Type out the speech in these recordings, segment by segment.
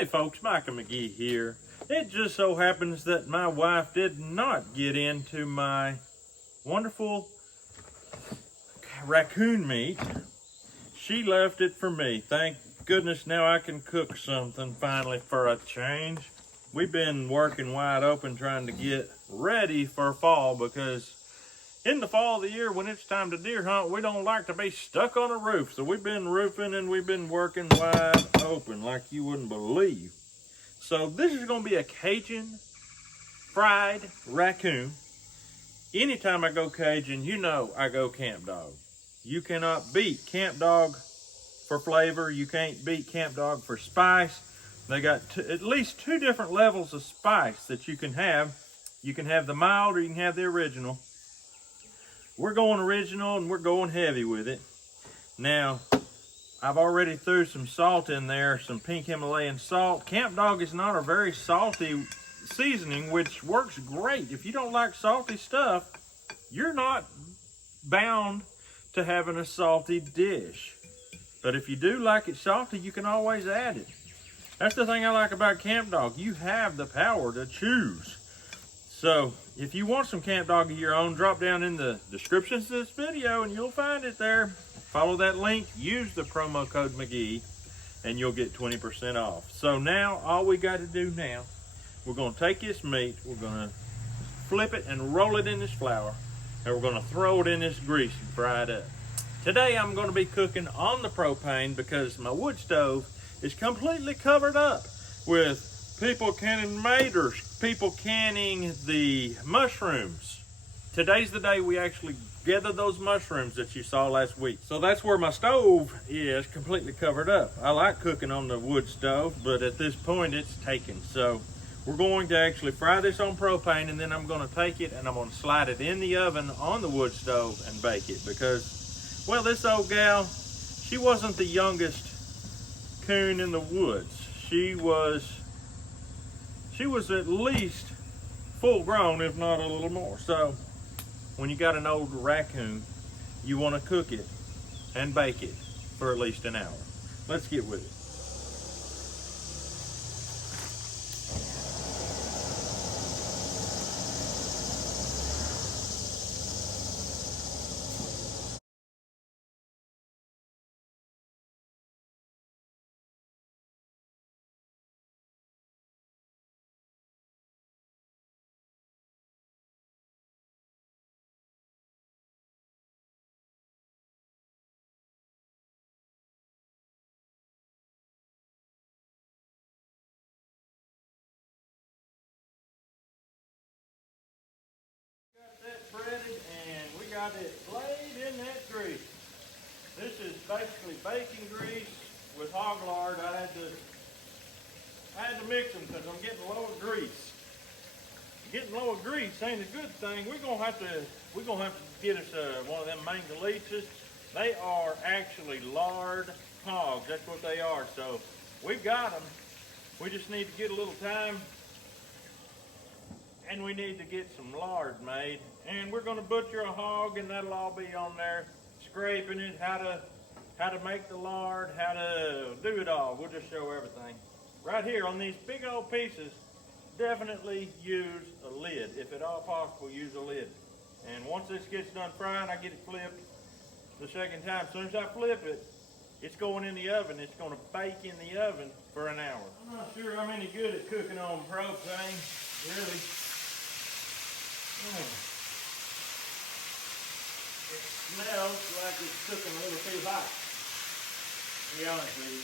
Hey folks, Micah McGee here. It just so happens that my wife did not get into my wonderful raccoon meat. She left it for me. Thank goodness now I can cook something finally for a change. We've been working wide open trying to get ready for fall because in the fall of the year when it's time to deer hunt, we don't like to be stuck on a roof. So we've been roofing and we've been working wide open like you wouldn't believe. So this is going to be a Cajun fried raccoon. Anytime I go Cajun, you know I go Camp Dog. You cannot beat Camp Dog for flavor. You can't beat Camp Dog for spice. They got at least two different levels of spice that you can have. You can have the mild or you can have the original. We're going original and we're going heavy with it. Now, I've already threw some salt in there, some pink Himalayan salt. Camp Dog is not a very salty seasoning, which works great. If you don't like salty stuff, you're not bound to having a salty dish. But if you do like it salty, you can always add it. That's the thing I like about Camp Dog. You have the power to choose. So if you want some Camp Dog of your own, drop down in the descriptions of this video and you'll find it there. Follow that link, use the promo code McGee, and you'll get 20% off. So now all we got to do now, we're going to take this meat, we're going to flip it and roll it in this flour, and we're going to throw it in this grease and fry it up. Today I'm going to be cooking on the propane because my wood stove is completely covered up with people canning maters, people canning the mushrooms. Today's the day we actually gather those mushrooms that you saw last week. So that's where my stove is completely covered up. I like cooking on the wood stove, but at this point it's taken. So we're going to actually fry this on propane, and then I'm going to take it and I'm going to slide it in the oven on the wood stove and bake it because, well, this old gal, she wasn't the youngest coon in the woods. She was at least full grown, if not a little more. So when you got an old raccoon, you want to cook it and bake it for at least an hour. Let's get with it. Breaded and we got it laid in that grease. This is basically bacon grease with hog lard. I had to mix them because I'm getting low of grease. Getting low of grease ain't a good thing. We're gonna have to get us one of them mangalitas. They are actually lard hogs. That's what they are. So we've got them. We just need to get a little time. And we need to get some lard made. And we're gonna butcher a hog and that'll all be on there. Scraping it, how to make the lard, how to do it all. We'll just show everything. Right here on these big old pieces, definitely use a lid. If at all possible, use a lid. And once this gets done frying, I get it flipped the second time. As soon as I flip it, it's going in the oven. It's gonna bake in the oven for an hour. I'm not sure I'm any good at cooking on propane, really. It smells like it's cooking a little too hot, to be honest with you.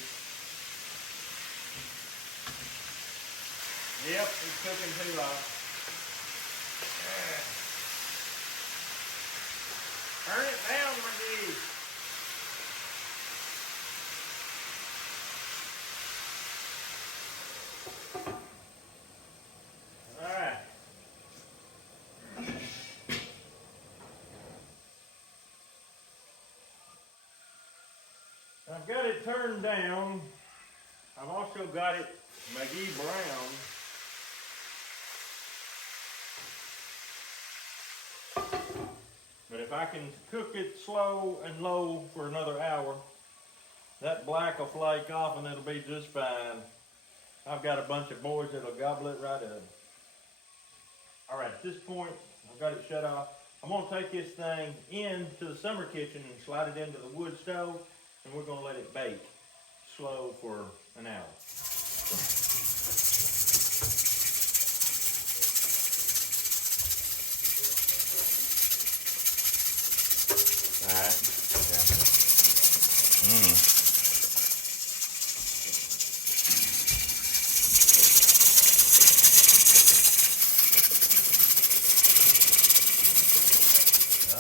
Yep, it's cooking too hot. Turn it down, McGee. I've got it turned down. I've also got it McGee brown. But if I can cook it slow and low for another hour, that black will flake off and it'll be just fine. I've got a bunch of boys that'll gobble it right up. All right, at this point, I've got it shut off. I'm gonna take this thing into the summer kitchen and slide it into the wood stove, and we're gonna let it bake slow for an hour. All right. Okay.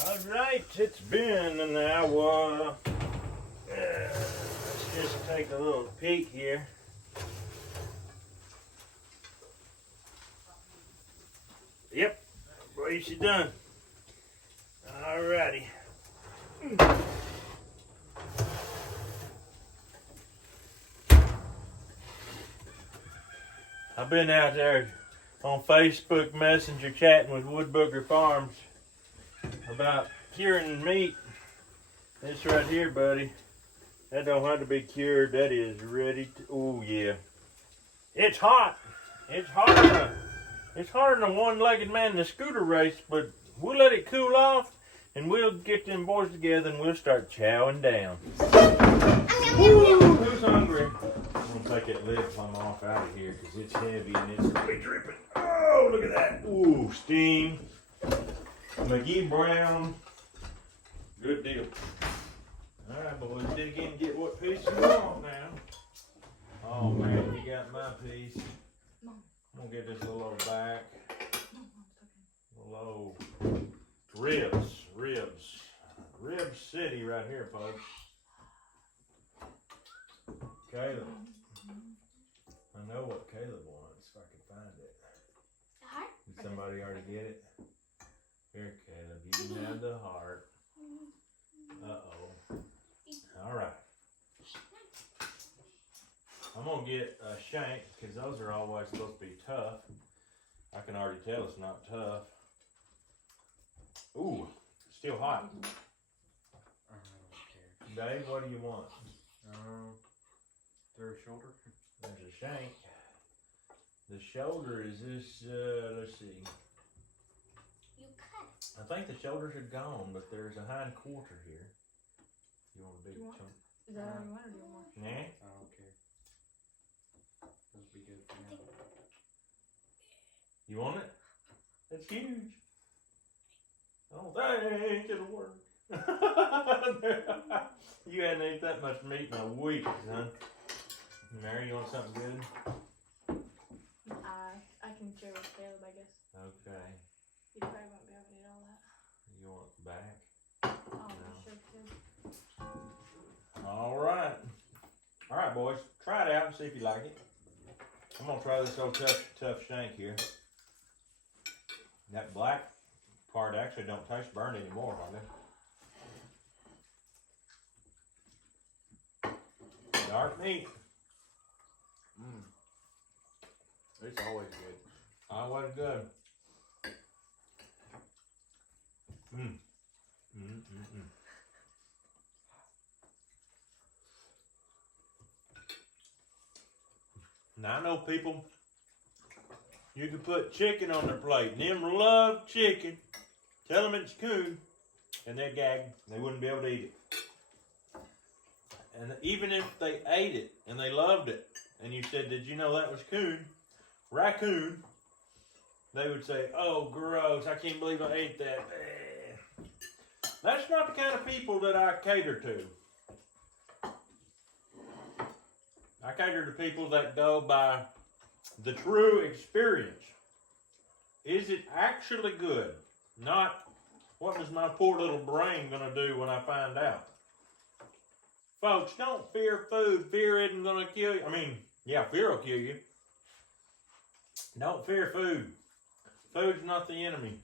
All right, it's been an hour. Let's just take a little peek here. Yep, boy, she done. All righty. I've been out there on Facebook Messenger chatting with Woodbooker Farms about curing meat. This right here, buddy, that don't have to be cured. That is ready to, oh yeah. It's hot. It's harder than a one-legged man in a scooter race, but we'll let it cool off and we'll get them boys together and we'll start chowing down. Woo, who's hungry? I'm gonna take that lid plumb off out of here because it's heavy and it's gonna be dripping. Oh, look at that. Ooh, steam. McGee Brown. Good deal. All right, boys, dig in and get what piece you want now. Oh man, you got my piece. I'm gonna get this little old back. Little old ribs. Rib City right here, folks. Caleb. I know what Caleb wants if I can find it. Did somebody already get it? Here, Caleb, you can have the heart. Uh-oh. All right. I'm going to get a shank because those are always supposed to be tough. I can already tell it's not tough. Ooh, still hot. Dave, what do you want? Their shoulder? There's a shank. The shoulder is this, let's see. You cut it. I think the shoulders are gone, but there's a hind quarter here. You want a big chunk? Is that all you want or do you want more? Nah? I don't care. Those be good for now. You want it? It's huge. I don't think it'll work. You hadn't ate that much meat in a week, son. Mary, you want something good? I can share with Caleb, I guess. Okay. You probably won't be able to eat all that. You want the back? Oh, No. sure too. All right. All right, boys. Try it out and see if you like it. I'm going to try this old tough shank here. That black part actually don't taste burned anymore, hardly. Dark meat. It's always good. Always good. Now I know people, you can put chicken on their plate, and them love chicken. Tell them it's coon, and they're gagged. They wouldn't be able to eat it. And even if they ate it, and they loved it, and you said, did you know that was coon? Raccoon, they would say, oh, gross, I can't believe I ate that. That's not the kind of people that I cater to. I cater to people that go by the true experience. Is it actually good? Not, what is my poor little brain going to do when I find out? Folks, don't fear food. Fear isn't going to kill you. I mean, yeah, fear will kill you. Don't fear food. Food's not the enemy.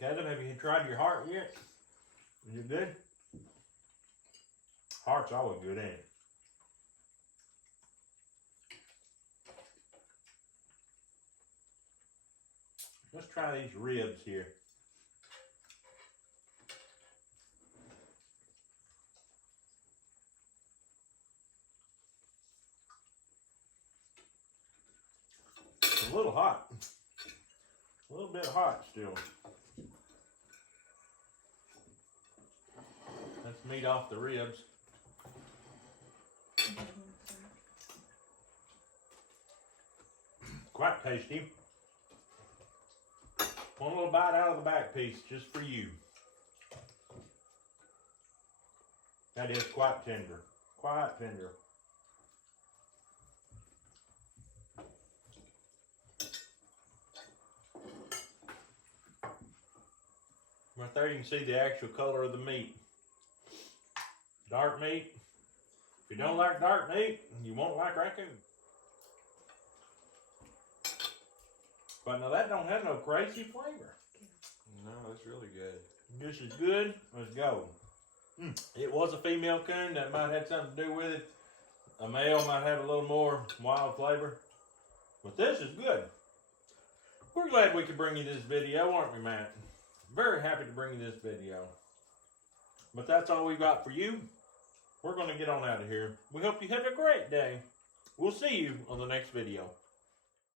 Kevin, have you tried your heart yet? Is it good? Heart's always good, ain't it? Let's try these ribs here. a little hot. A little bit hot still. That's meat off the ribs. Quite tasty. One little bite out of the back piece just for you. That is quite tender. Quite tender. Right there you can see the actual color of the meat. Dark meat. If you don't like dark meat, you won't like raccoon. But now that don't have no crazy flavor. No, that's really good. This is good as gold. It was a female coon that might have something to do with it. A male might have a little more wild flavor. But this is good. We're glad we could bring you this video, aren't we, Matt? Very happy to bring you this video. But that's all we got for you. We're going to get on out of here. We hope you have a great day. We'll see you on the next video.